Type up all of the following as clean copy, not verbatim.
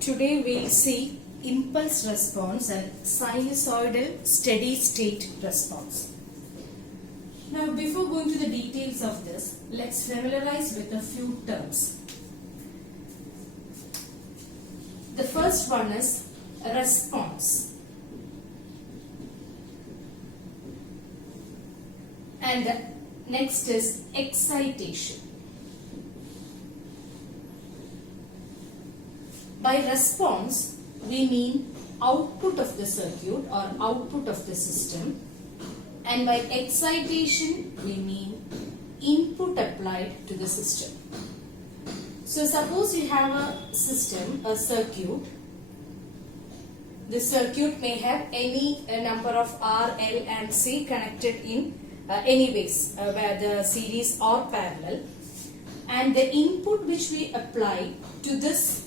Today we'll see impulse response and sinusoidal steady state response. Now before going to the details of this, let's familiarize with a few terms. The first one is response. And the next is excitation. By response, we mean output of the circuit or output of the system, and by excitation, we mean input applied to the system. So suppose you have a system, a circuit. The circuit may have any number of R, L and C connected in any ways, whether series or parallel, and the input which we apply to this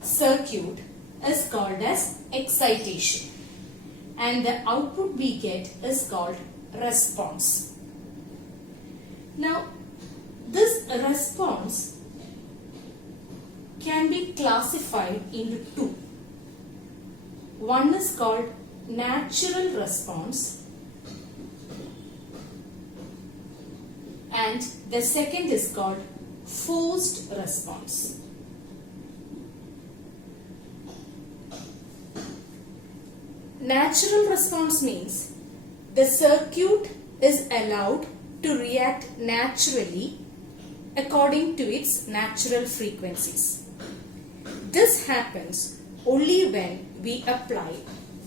circuit is called as excitation, and the output we get is called response. Now this response can be classified into two. One is called natural response and the second is called forced response. Natural response means the circuit is allowed to react naturally according to its natural frequencies. This happens only when we apply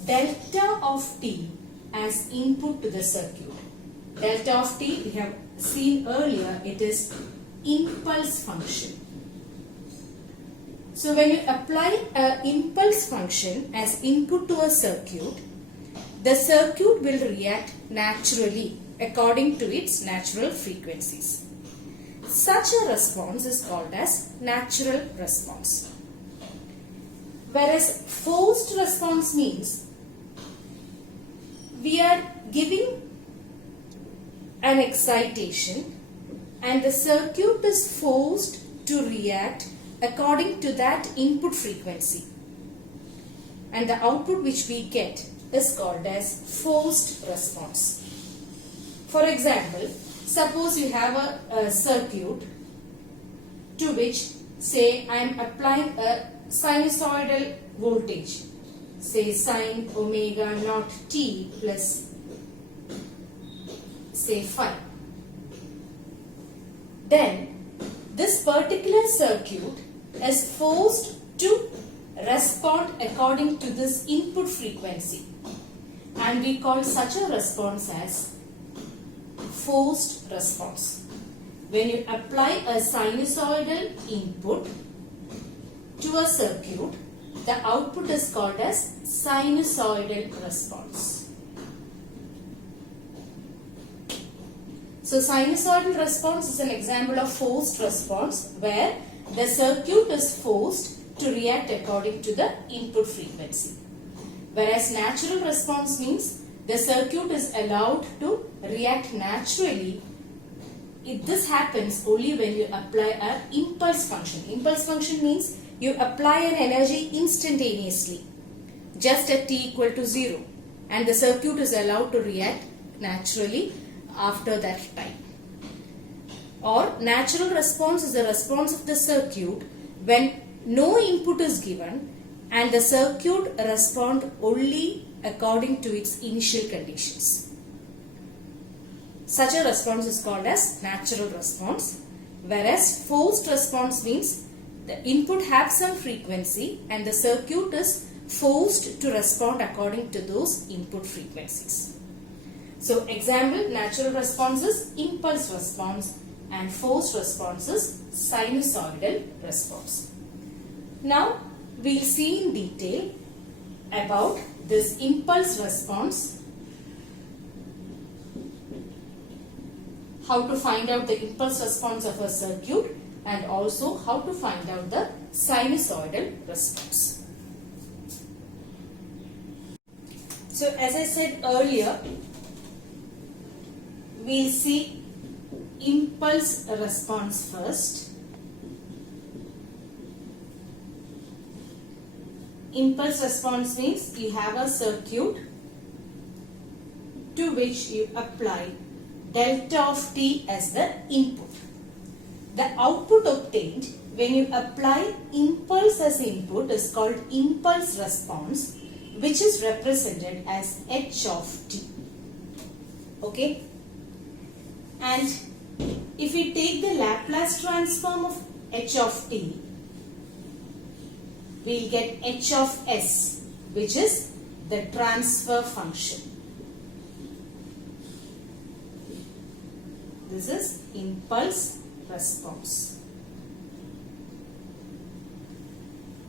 delta of t as input to the circuit. Delta of t, we have seen earlier, it is impulse function. So when you apply an impulse function as input to a circuit, the circuit will react naturally according to its natural frequencies. Such a response is called as natural response. Whereas forced response means we are giving an excitation and the circuit is forced to react according to that input frequency, and the output which we get is called as forced response. For example, suppose you have a circuit to which, say, I am applying a sinusoidal voltage, say sine omega naught t plus say phi. Then this particular circuit is forced to respond according to this input frequency, and we call such a response as forced response. When you apply a sinusoidal input to a circuit, the output is called as sinusoidal response. So sinusoidal response is an example of forced response where the circuit is forced to react according to the input frequency. Whereas natural response means the circuit is allowed to react naturally. This happens only when you apply an impulse function. Impulse function means you apply an energy instantaneously, just at t equal to 0, and the circuit is allowed to react naturally after that time. Or natural response is a response of the circuit when no input is given and the circuit responds only according to its initial conditions. Such a response is called as natural response, whereas forced response means the input has some frequency and the circuit is forced to respond according to those input frequencies. So example, natural response is impulse response and forced response is sinusoidal response. Now we will see in detail about this impulse response, how to find out the impulse response of a circuit, and also how to find out the sinusoidal response. So as I said earlier, we will see impulse response first. impulse response means you have a circuit to which you apply delta of t as the input. The output obtained when you apply impulse as input is called impulse response, which is represented as h of t. Okay? And if we take the Laplace transform of h of t, we will get h of s, which is the transfer function. This is impulse response.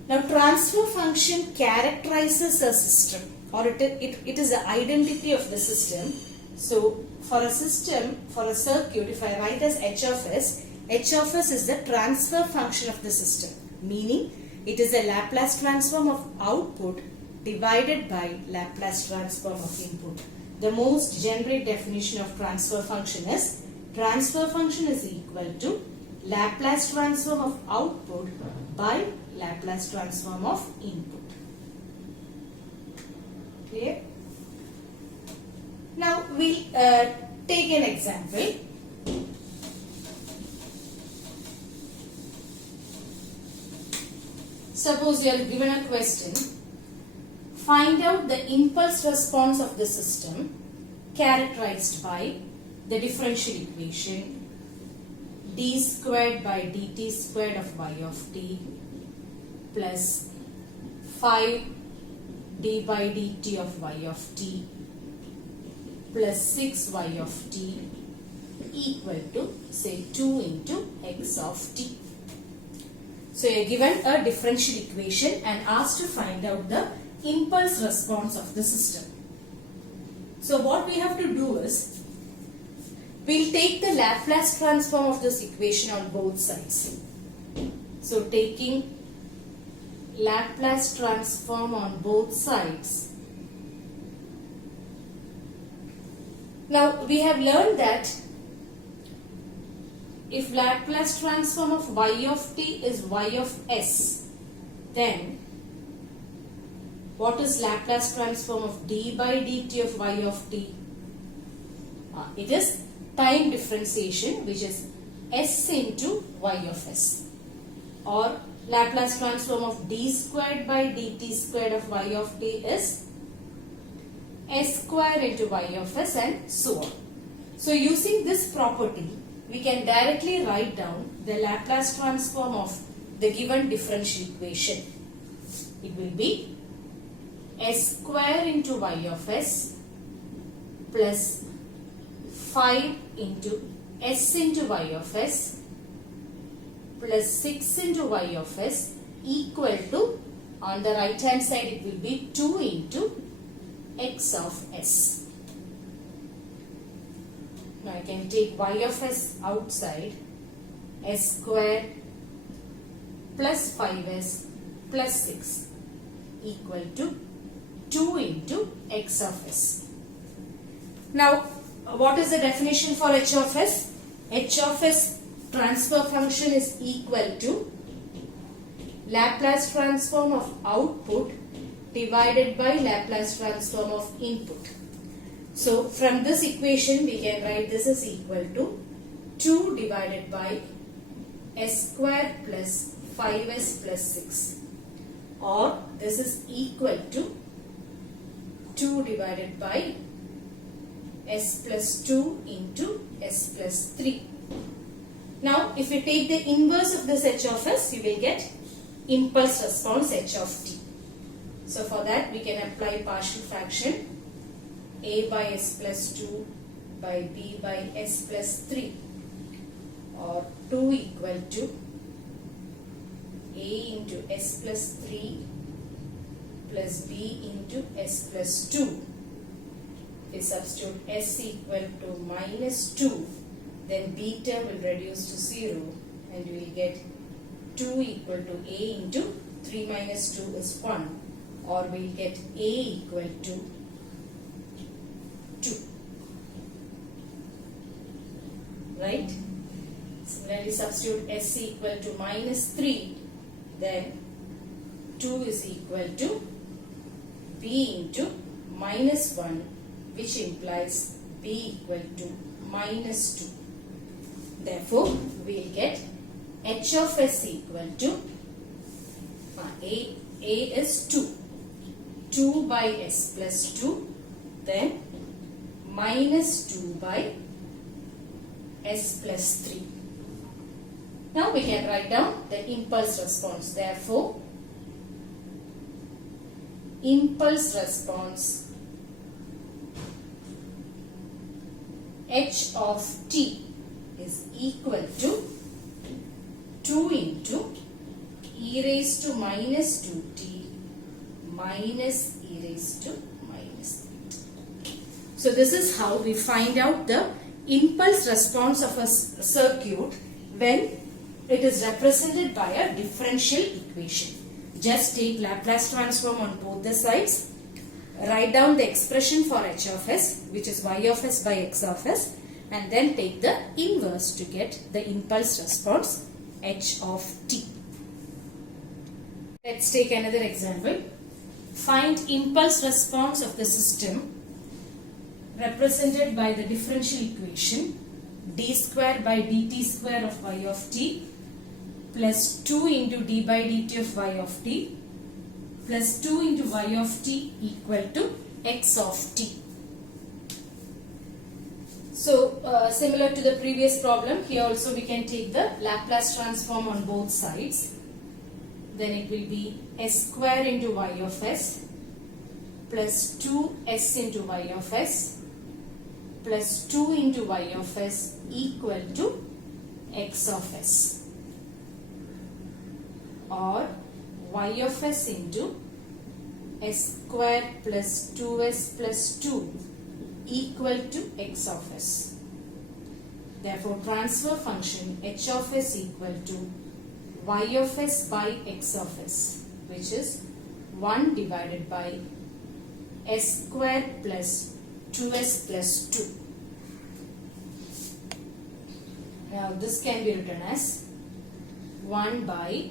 Now, transfer function characterizes a system, or it is the identity of the system. So, for a system, for a circuit, if I write as h of s is the transfer function of the system, meaning it is a Laplace transform of output divided by Laplace transform of input. The most generic definition of transfer function is transfer function is equal to Laplace transform of output by Laplace transform of input. Clear? Now we'll take an example. Suppose you are given a question. Find out the impulse response of the system characterized by the differential equation d squared by dt squared of y of t plus 5 d by dt of y of t plus 6y of t equal to, say, 2 into x of t. So you are given a differential equation and asked to find out the impulse response of the system. So what we have to do is, we will take the Laplace transform of this equation on both sides. So taking Laplace transform on both sides. Now we have learned that if Laplace transform of y of t is y of s, then what is Laplace transform of d by dt of y of t? It is time differentiation, which is s into y of s, or Laplace transform of d squared by dt squared of y of t is s square into y of s, and so on. So using this property, we can directly write down the Laplace transform of the given differential equation. It will be s square into y of s plus 5 into s into y of s plus 6 into y of s equal to, on the right hand side it will be 2 into x of s. Now I can take y of s outside, s square plus 5s plus 6 equal to 2 into x of s. Now what is the definition for h of s? H of s transfer function is equal to Laplace transform of output divided by Laplace transform of input. So from this equation we can write this is equal to 2 divided by s square plus 5s plus 6, or this is equal to 2 divided by s plus 2 into s plus 3. Now if you take the inverse of this h of s, you will get impulse response h of t. So for that we can apply partial fraction a by s plus 2 by b by s plus 3, or 2 equal to a into s plus 3 plus b into s plus 2. If we substitute s equal to minus 2, then b term will reduce to 0 and we will get 2 equal to a into 3 minus 2 is 1, or we will get a equal to 2. Right? Similarly, substitute s equal to minus 3, then 2 is equal to b into minus 1, which implies b equal to minus 2. Therefore, we will get h of s equal to a is 2 by s plus 2, then minus 2 by s plus 3. Now we can write down the impulse response. Therefore, impulse response h of t is equal to 2 into e raised to minus 2t minus e raised to minus 8. So this is how we find out the impulse response of a circuit when it is represented by a differential equation. Just take Laplace transform on both the sides. Write down the expression for h of s, which is y of s by x of s, and then take the inverse to get the impulse response h of t. Let's take another example. Find impulse response of the system represented by the differential equation d square by dt square of y of t plus 2 into d by dt of y of t plus 2 into y of t equal to x of t. So similar to the previous problem, here also we can take the Laplace transform on both sides. Then it will be s square into y of s plus 2s into y of s plus 2 into y of s equal to x of s, or y of s into s square plus 2s plus 2 equal to x of s. Therefore, transfer function h of s equal to y of s by x of s, which is 1 divided by s square plus 2s plus 2. Now this can be written as 1 by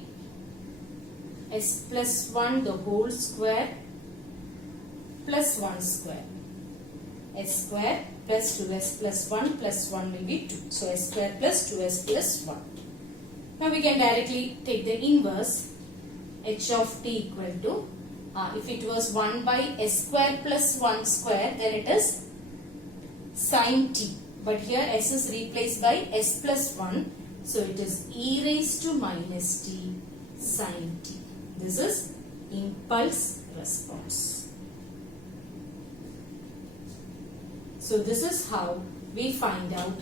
s plus 1 the whole square plus 1 square. S square plus 2s plus 1 plus 1 will be 2. So s square plus 2s plus 1. Now we can directly take the inverse h of t equal to, if it was 1 by s square plus 1 square, then it is sin t. But here s is replaced by s plus 1. So it is e raised to minus t sin t. This is impulse response. So this is how we find out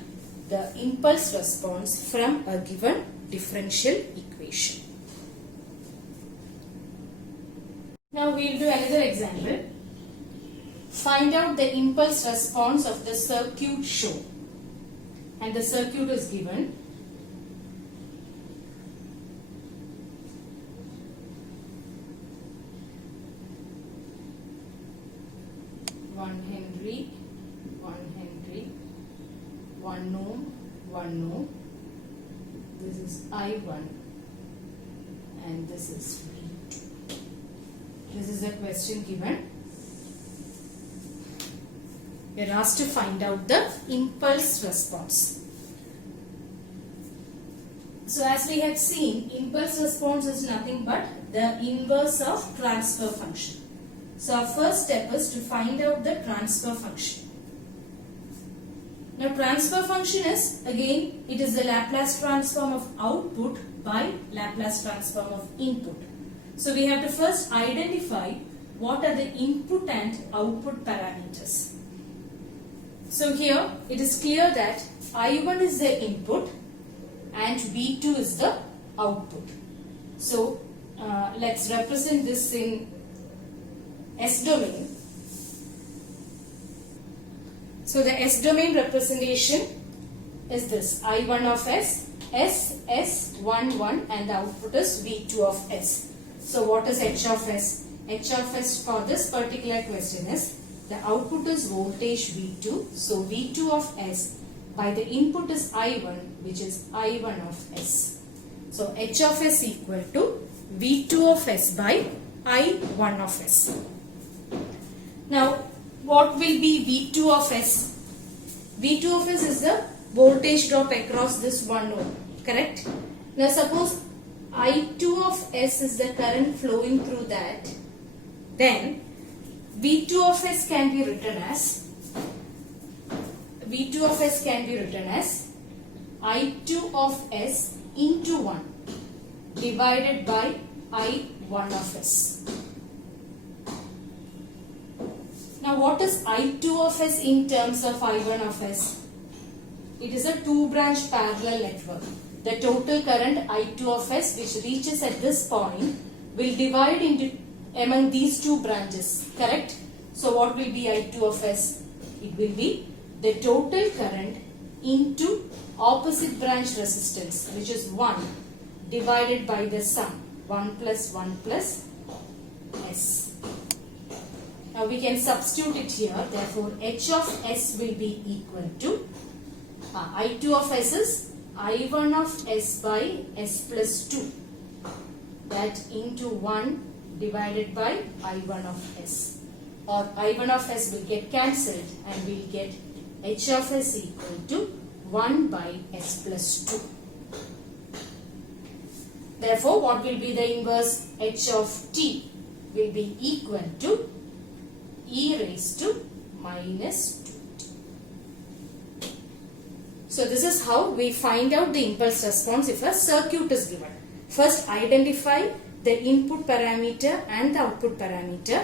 the impulse response from a given differential equation. Now we will do another example. Find out the impulse response of the circuit shown. And the circuit is given. Henry, 1 ohm, 1 ohm. This is I1 and this is V2. This is a question given. We are asked to find out the impulse response. So as we have seen, impulse response is nothing but the inverse of transfer function. So our first step is to find out the transfer function. Now transfer function is, again, it is the Laplace transform of output by Laplace transform of input. So we have to first identify what are the input and output parameters. So here it is clear that I1 is the input and V2 is the output. So let's represent this in S domain. So the S domain representation is this: I1 of S, S, 1, 1, and the output is V2 of S. So what is H of S? H of S for this particular question is the output is voltage V2. So V2 of S by the input is I1, which is I1 of S. So H of S equal to V2 of S by I1 of S. Now, what will be V2 of S? V2 of S is the voltage drop across this 1 ohm, correct? Now, suppose I2 of S is the current flowing through that, then V2 of S can be written as I2 of S into 1 divided by I1 of S. Now, what is I2 of S in terms of I1 of S? It is a 2-branch parallel network. The total current I2 of S which reaches at this point will divide into among these 2 branches, correct? So, what will be I2 of S? It will be the total current into opposite branch resistance, which is 1 divided by the sum 1 plus 1 plus S. Now we can substitute it here. Therefore, H of S will be equal to I2 of S is I1 of S by S plus 2, that into 1 divided by I1 of S, or I1 of S will get cancelled and we will get H of S equal to 1 by S plus 2. Therefore, what will be the inverse? H of T will be equal to e raised to minus 2t. So, this is how we find out the impulse response if a circuit is given. First, identify the input parameter and the output parameter.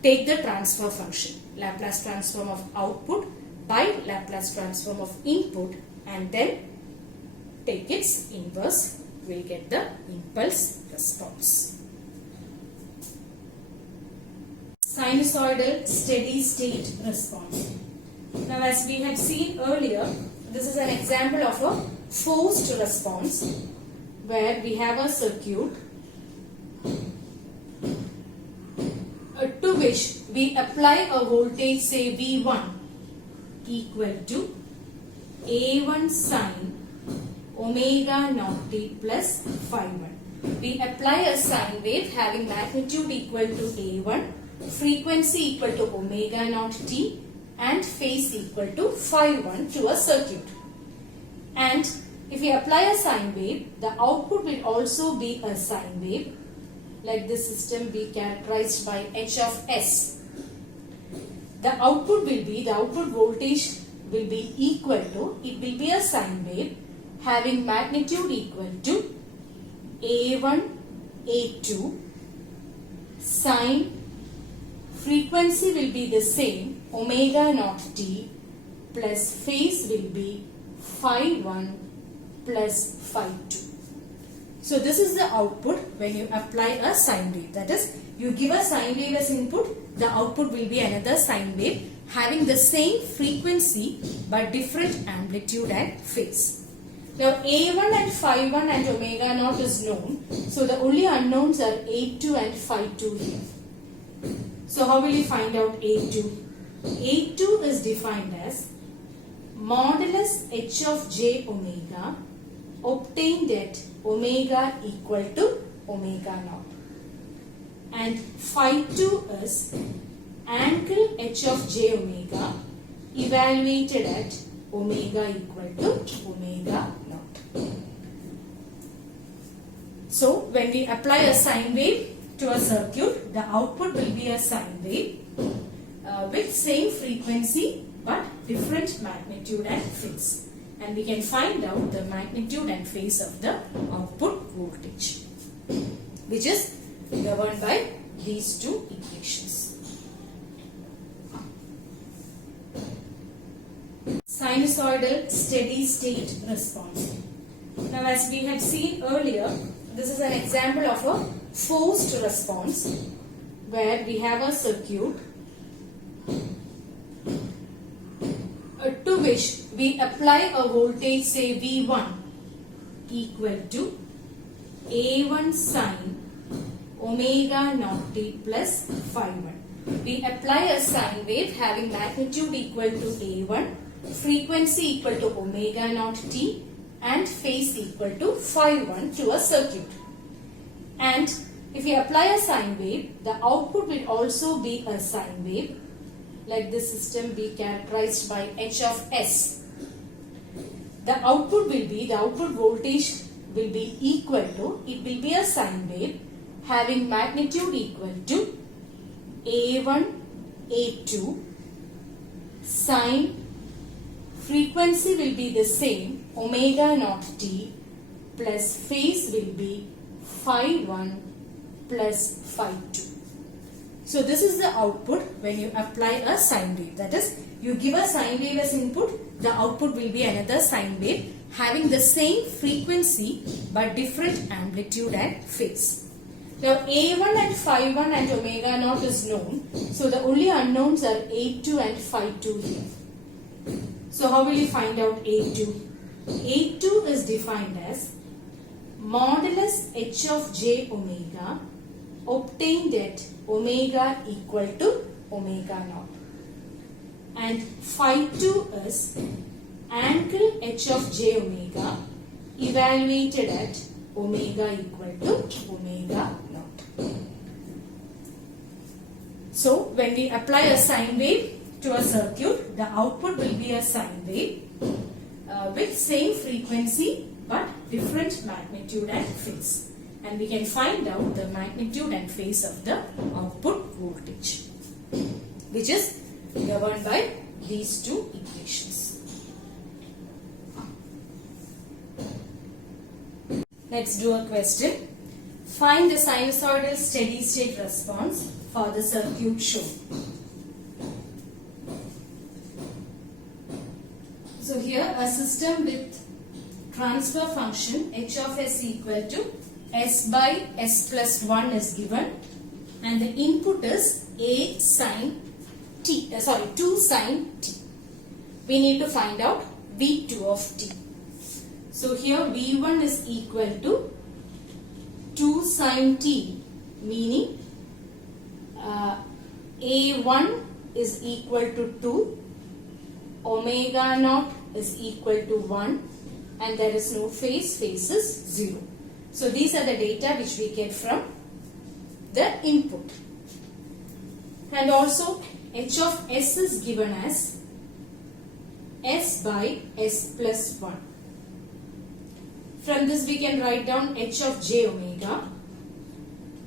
Take the transfer function, Laplace transform of output by Laplace transform of input, and then take its inverse. We will get the impulse response. Sinusoidal steady state response. Now, as we had seen earlier, this is an example of a forced response where we have a circuit to which we apply a voltage, say V1 equal to A1 sine omega naught t plus phi 1. We apply a sine wave having magnitude equal to A1, frequency equal to omega naught t, and phase equal to phi 1 to a circuit. And if we apply a sine wave, the output will also be a sine wave. Let this system be characterized by H of S. The output will be, the output voltage will be equal to, it will be a sine wave having magnitude equal to A1, A2, sine, frequency will be the same, omega naught t, plus phase will be phi 1 plus phi 2. So, this is the output when you apply a sine wave. That is, you give a sine wave as input, the output will be another sine wave having the same frequency but different amplitude and phase. Now, A1 and phi 1 and omega naught is known. So, the only unknowns are A2 and phi 2 here. So, how will you find out A2? A2 is defined as modulus H of j omega obtained at omega equal to omega naught. And phi 2 is angle H of j omega evaluated at omega equal to omega naught. So, when we apply a sine wave to a circuit, the output will be a sine wave with same frequency but different magnitude and phase. And we can find out the magnitude and phase of the output voltage, which is governed by these two equations. Sinusoidal steady state response. Now, as we had seen earlier, this is an example of a forced response where we have a circuit to which we apply a voltage, say V1 equal to A1 sine omega naught t plus phi 1. We apply a sine wave having magnitude equal to A1, frequency equal to omega naught t, and phase equal to phi 1 to a circuit. And And if we apply a sine wave, the output will also be a sine wave. Let this system be characterized by H of S. The output voltage will be equal to, it will be a sine wave having magnitude equal to A1, A2, sine, frequency will be the same, omega naught t, plus phase will be phi 1 plus phi 2. So this is the output when you apply a sine wave. That is, you give a sine wave as input, the output will be another sine wave having the same frequency but different amplitude and phase. Now A1 and phi 1 and omega naught is known. So the only unknowns are A2 and phi 2 here. So how will you find out A2? A2 is defined as modulus H of j omega obtained at omega equal to omega naught. And phi 2 is angle H of j omega evaluated at omega equal to omega naught. So when we apply a sine wave to a circuit, the output will be a sine wave with same frequency but different magnitude and phase. And we can find out the magnitude and phase of the output voltage, which is governed by these two equations. Let's do a question. Find the sinusoidal steady state response for the circuit shown. So here a system with transfer function h of s equal to s by s plus 1 is given, and the input is a sine t, 2 sine t. We need to find out V2 of t. So here V1 is equal to 2 sine t, meaning A1 is equal to 2, omega naught is equal to 1, and there is no phase, phase is 0. So these are the data which we get from the input. And also h of s is given as s by s plus 1. From this we can write down h of j omega.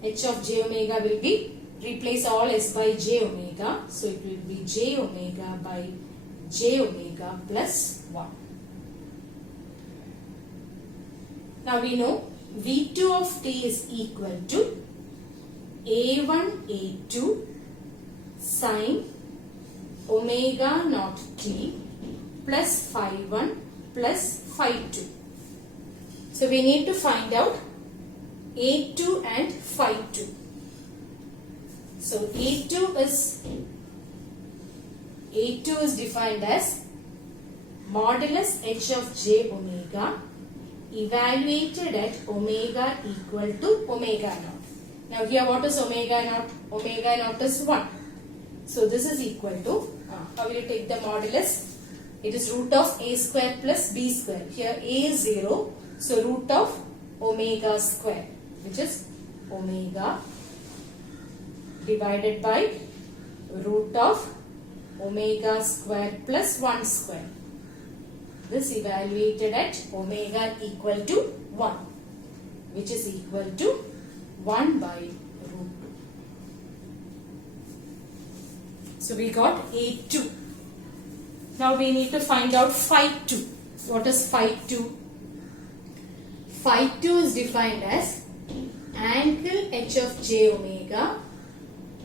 H of j omega will be, replace all s by j omega. So it will be j omega by j omega plus 1. Now we know V2 of t is equal to A1 A2 sine omega naught t plus phi 1 plus phi 2. So we need to find out A2 and phi 2. So A2 is defined as modulus h of j omega evaluated at omega equal to omega naught. Now here what is omega naught? Omega naught is 1. So this is equal to, how will you take the modulus? It is root of a square plus b square. Here a is 0. So root of omega square, which is omega divided by root of omega square plus 1 square. This evaluated at omega equal to 1, which is equal to 1 by root 2. So we got A2. Now we need to find out phi 2. What is phi 2? Phi 2 is defined as angle h of j omega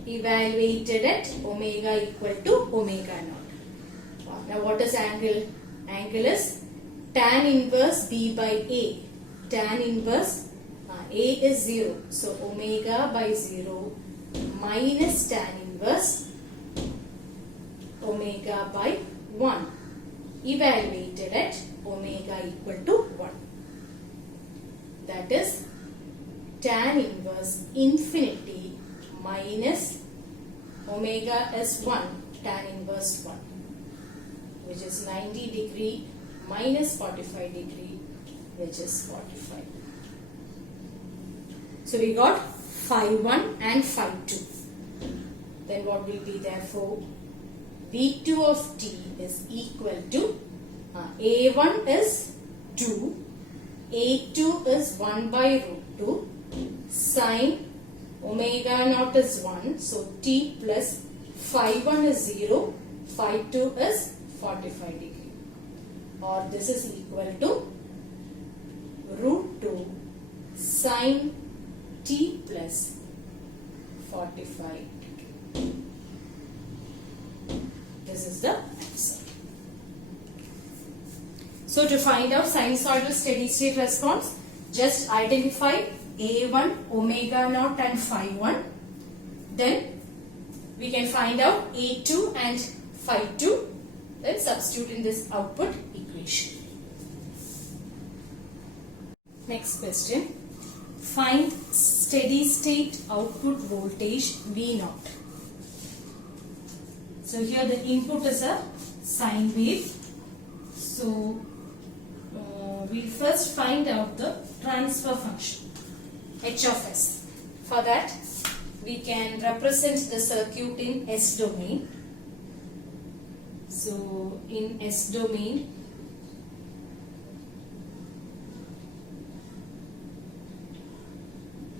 evaluated at omega equal to omega naught. Now what is angle? Angle is tan inverse b by a. Tan inverse a is 0. So omega by 0 minus tan inverse omega by 1 evaluated at omega equal to 1. That is tan inverse infinity minus omega is 1 tan inverse 1, which is 90 degree minus 45 degree, which is 45. So we got phi 1 and phi 2. Then what will be therefore? V2 of t is equal to A1 is 2, A2 is 1 by root 2, sine omega naught is 1, so t plus phi 1 is 0, phi 2 is 45 degree, or this is equal to root 2 sine t plus 45 degree. This is the answer. So to find out sinusoidal steady state response, just identify A1, omega naught and phi 1. Then we can find out A2 and phi 2. Then substitute in this output equation. Next question. Find steady state output voltage V naught. So here the input is a sine wave. So we'll first find out the transfer function H of S. For that we can represent the circuit in S domain. So in S domain,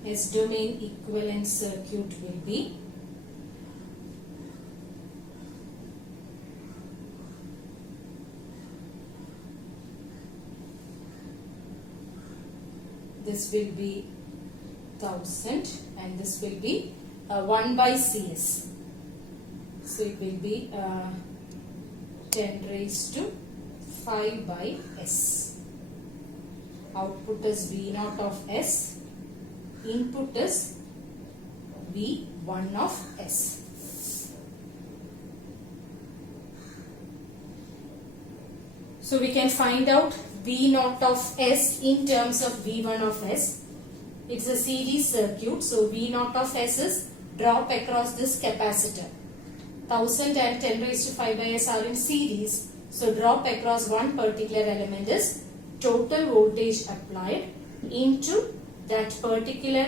equivalent circuit will be this will be 1000 and this will be 1 by CS. So it will be 10 raised to 5 by S. Output is V naught of S. Input is V1 of S. So we can find out V naught of S in terms of V1 of S. It's a series circuit, so V naught of S is drop across this capacitor. 1000 and 10 raised to 5 by S are in series, so drop across one particular element is total voltage applied into that particular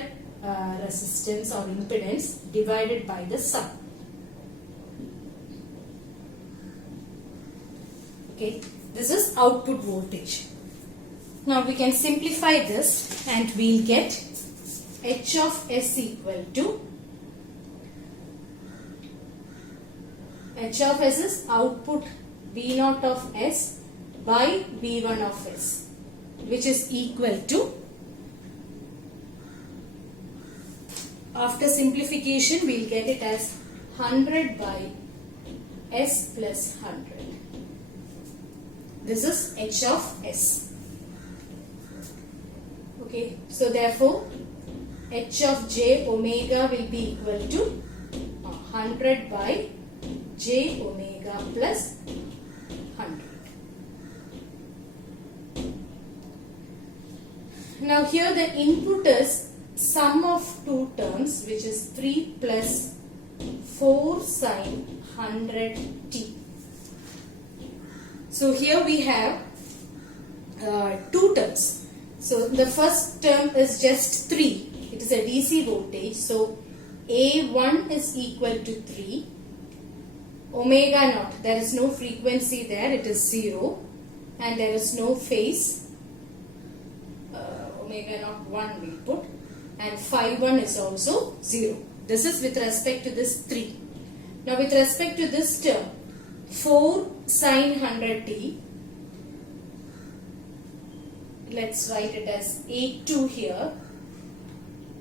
resistance or impedance divided by the sum. Okay, this is output voltage. Now we can simplify this and we'll get H of S equal to H of S is output V naught of S by V1 of S, which is equal to, after simplification we'll get it as 100 by S plus 100. This is H of S. Okay, so therefore H of J omega will be equal to 100 by J omega plus 100. Now here the input is sum of two terms, which is 3 plus 4 sine 100t. So here we have two terms. So the first term is just 3. It is a DC voltage. So A1 is equal to 3. Omega naught, there is no frequency there, it is 0. And there is no phase. Omega naught 1 will put. And phi 1 is also 0. This is with respect to this 3. Now with respect to this term, 4 sine 100t, let's write it as A2 here.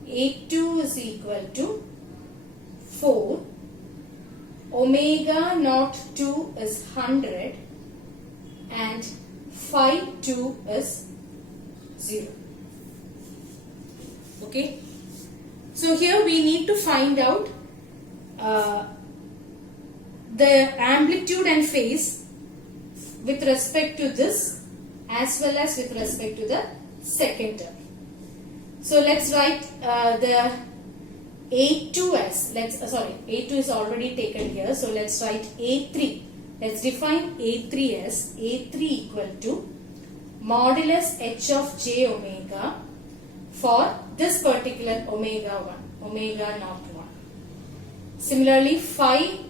A2 is equal to 4. Omega naught 2 is 100 and phi 2 is 0. Okay. So here we need to find out the amplitude and phase with respect to this as well as with respect to the second term. So let's write the A2 as, A2 is already taken here, so let's write A3. Let's define A3 as A3 equal to modulus H of J omega for this particular omega 1, omega naught 1. Similarly, phi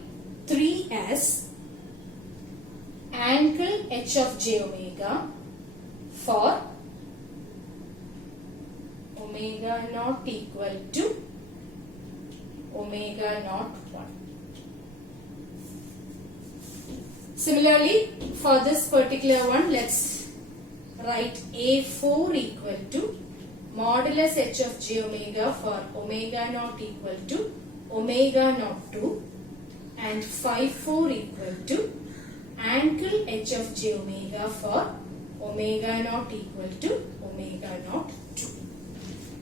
3 as angle h of j omega for omega naught equal to omega naught 1. Similarly, for this particular one, let's write A4 equal to modulus h of j omega for omega naught equal to omega naught 2 and phi 4 equal to angle h of j omega for omega naught equal to omega naught 2.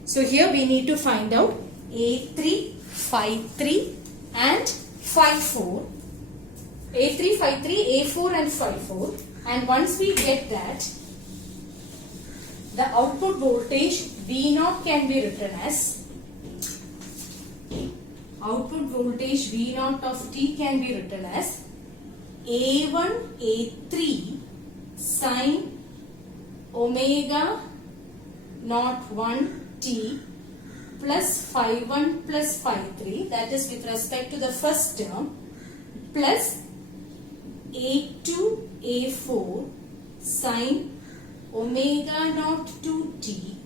So here we need to find out A3, phi 3 and phi 4. A3, phi 3, A4 and phi 4, and once we get that, the output voltage V0 can be written as output voltage V0 of t can be written as A1 A3 sine omega naught 1 t plus phi 1 plus phi 3, that is with respect to the first term, plus A2 A4 sine omega naught 2t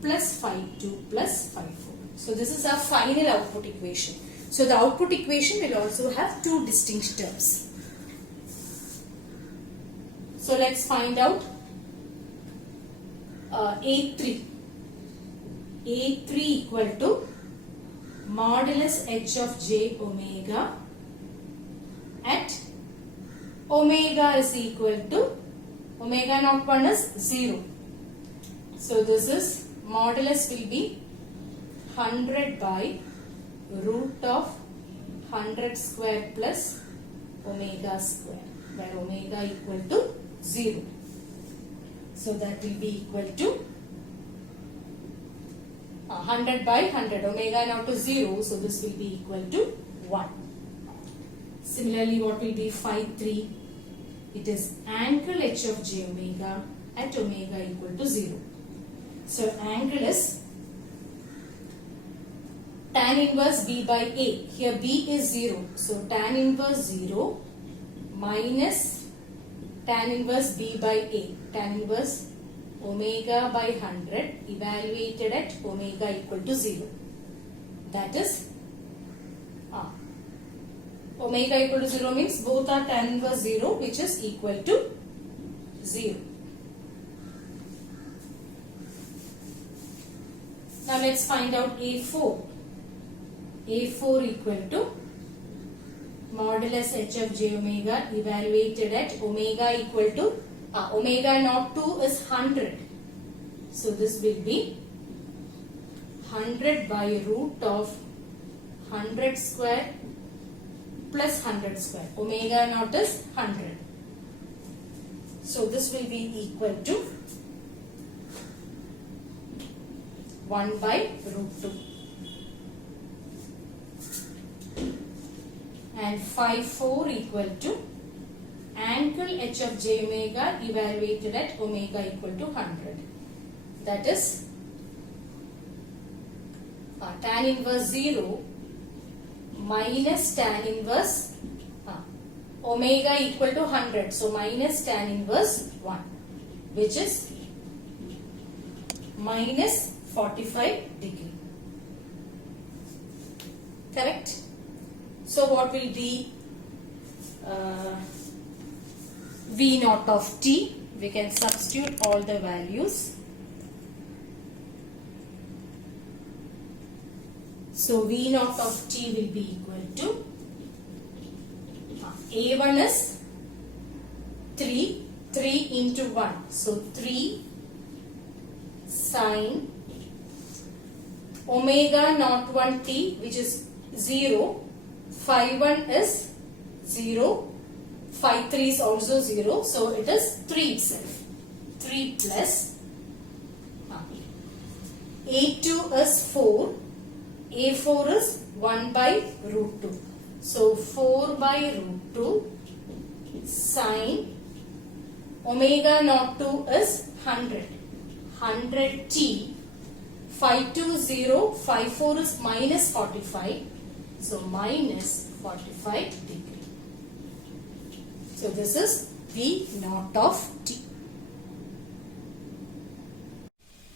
plus phi 2 plus phi 4. So this is our final output equation. So the output equation will also have two distinct terms. So let's find out A3. A3 equal to modulus h of j omega at omega is equal to omega naught 1 is 0. So this is modulus will be 100 by root of 100 square plus omega square, where omega equal to 0. So that will be equal to 100 by 100, omega naught to 0, so this will be equal to 1. Similarly, what will be phi 3? It is angle h of j omega at omega equal to 0. So angle is tan inverse b by a. Here b is 0. So tan inverse 0 minus tan inverse b by a. Tan inverse omega by 100 evaluated at omega equal to 0. That is omega equal to 0 means both are tan inverse 0, which is equal to 0. Now let's find out A4. A4 equal to modulus h of j omega evaluated at omega equal to omega naught 2 is 100. So this will be 100 by root of 100 square plus 100 square. Omega naught is 100. So this will be equal to 1 by root 2. And phi 4 equal to angle h of j omega evaluated at omega equal to 100. That is tan inverse 0 minus tan inverse omega equal to 100. So minus tan inverse 1, which is minus 45 degree. Correct? So what will be V naught of t? We can substitute all the values. So V naught of t will be equal to A1 is 3 into 1. So 3 sine omega naught 1 t, which is 0. Phi 1 is 0. Phi 3 is also 0. So it is 3 itself. 3 plus A2 is 4. A4 is 1 by root 2. So 4 by root 2 sine omega naught 2 is 100. 100 t Phi 2 is 0, phi 4 is minus 45. So minus 45 degree. So this is V naught of T.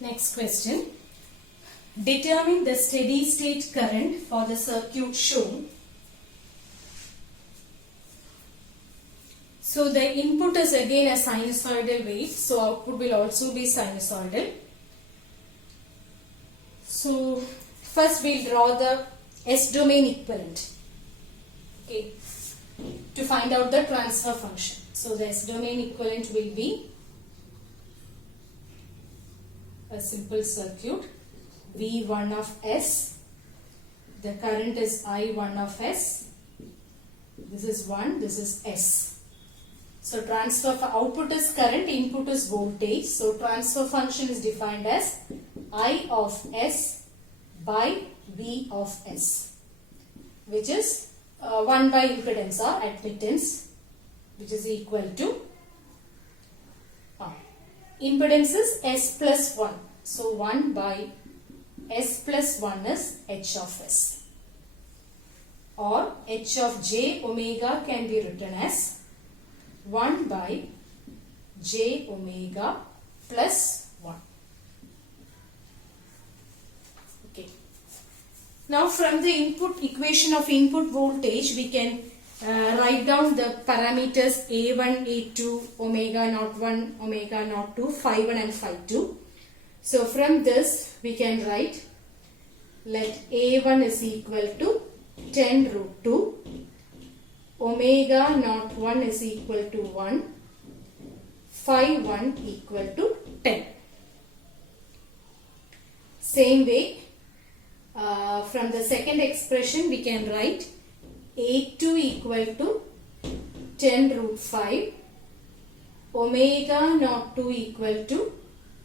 Next question. Determine the steady state current for the circuit shown. So the input is again a sinusoidal wave. So output will also be sinusoidal. So first we'll draw the S domain equivalent. Okay. To find out the transfer function. So the S domain equivalent will be a simple circuit. V1 of S. The current is I1 of S. This is 1, this is S. So transfer for output is current, input is voltage. So transfer function is defined as I of S by V of S, which is 1 by impedance or admittance, which is equal to impedance is S plus 1. So 1 by S plus 1 is H of S, or H of J omega can be written as 1 by J omega plus 1. Okay. Now from the input equation of input voltage, we can write down the parameters A1, A2, omega naught 1, omega naught 2, phi 1 and phi 2. So from this we can write, let A1 is equal to 10 root 2, omega naught 1 is equal to 1, phi 1 equal to 10. Same way, from the second expression we can write A2 equal to 10 root 5, omega naught 2 equal to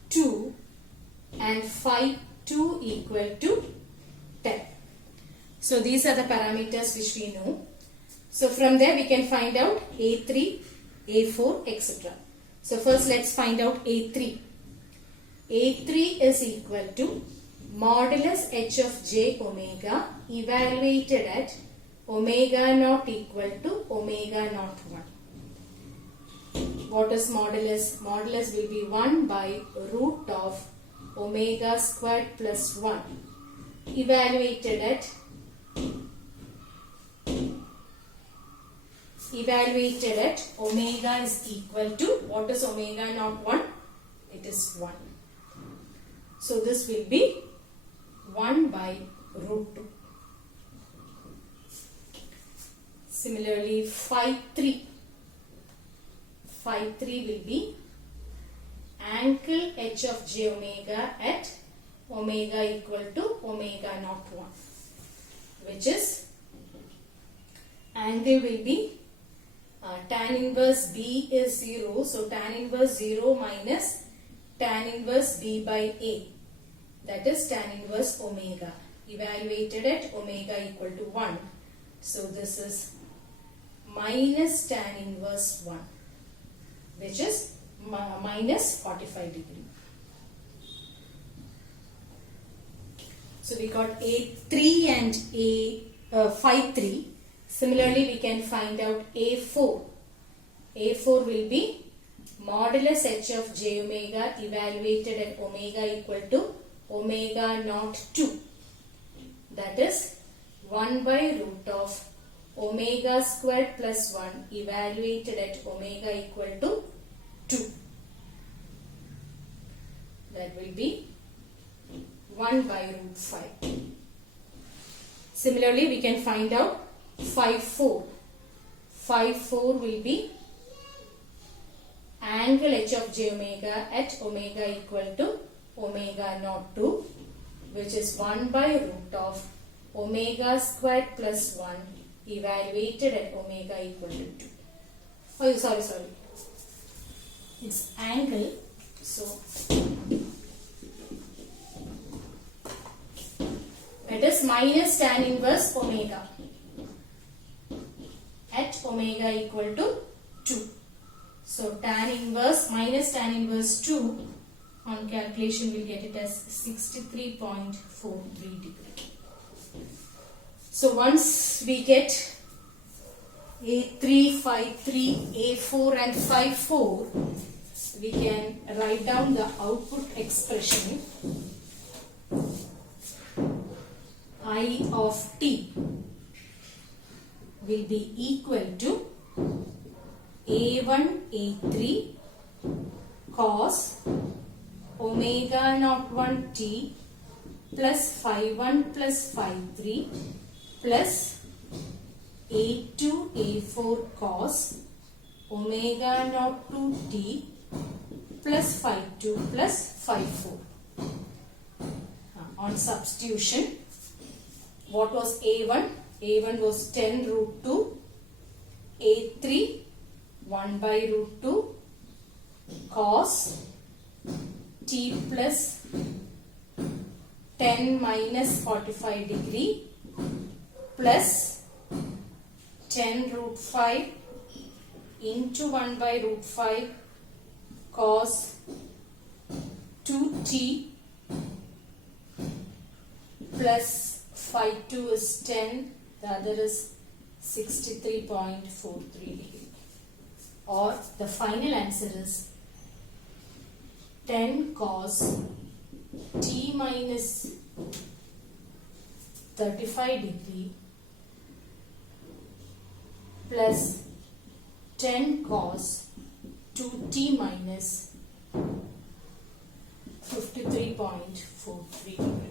2, and phi 2 equal to 10. So these are the parameters which we know. So from there we can find out A3, A4, etc. So first let's find out A3. A3 is equal to modulus H of J omega evaluated at omega naught equal to omega naught 1. What is modulus? Modulus will be 1 by root of omega squared plus 1 evaluated at omega is equal to, what is omega naught 1? It is 1. So this will be 1 by root 2. Similarly, phi 3 will be angle H of J omega at omega equal to omega naught 1, which is angle will be tan inverse B is 0. So tan inverse 0 minus tan inverse B by A, that is tan inverse omega evaluated at omega equal to 1. So this is minus tan inverse 1, which is minus 45 degree. So we got A3 and phi 3. Similarly, we can find out A4. A4 will be modulus H of J omega evaluated at omega equal to omega naught 2. That is 1 by root of omega squared plus 1 evaluated at omega equal to 2. That will be 1 by root 5. Similarly, we can find out phi 4. Phi 4 will be angle H of J omega at omega equal to omega naught 2, which is 1 by root of omega squared plus 1 evaluated at omega equal to 2. Oh, sorry. It's angle. So it is minus tan inverse omega at omega equal to 2. So tan inverse minus tan inverse 2 On calculation, we'll get it as 63.43 degree. So once we get A3, 5.3, A4 and 5.4, we can write down the output expression I of t will be equal to A1, A3 cos omega naught 1 t plus phi 1 plus phi 3 plus A2, A4 cos omega naught 2 t plus phi 2 plus phi 4. On substitution, what was A1? A1 was 10 root 2, A3 1 by root 2 cos t plus 10 minus 45 degree plus 10 root 5 into 1 by root 5 cos 2t plus phi 2 is 10, the other is 63.43 degree. Or the final answer is 10 cos t minus 35 degree plus 10 cos 2t minus 53.43 degree.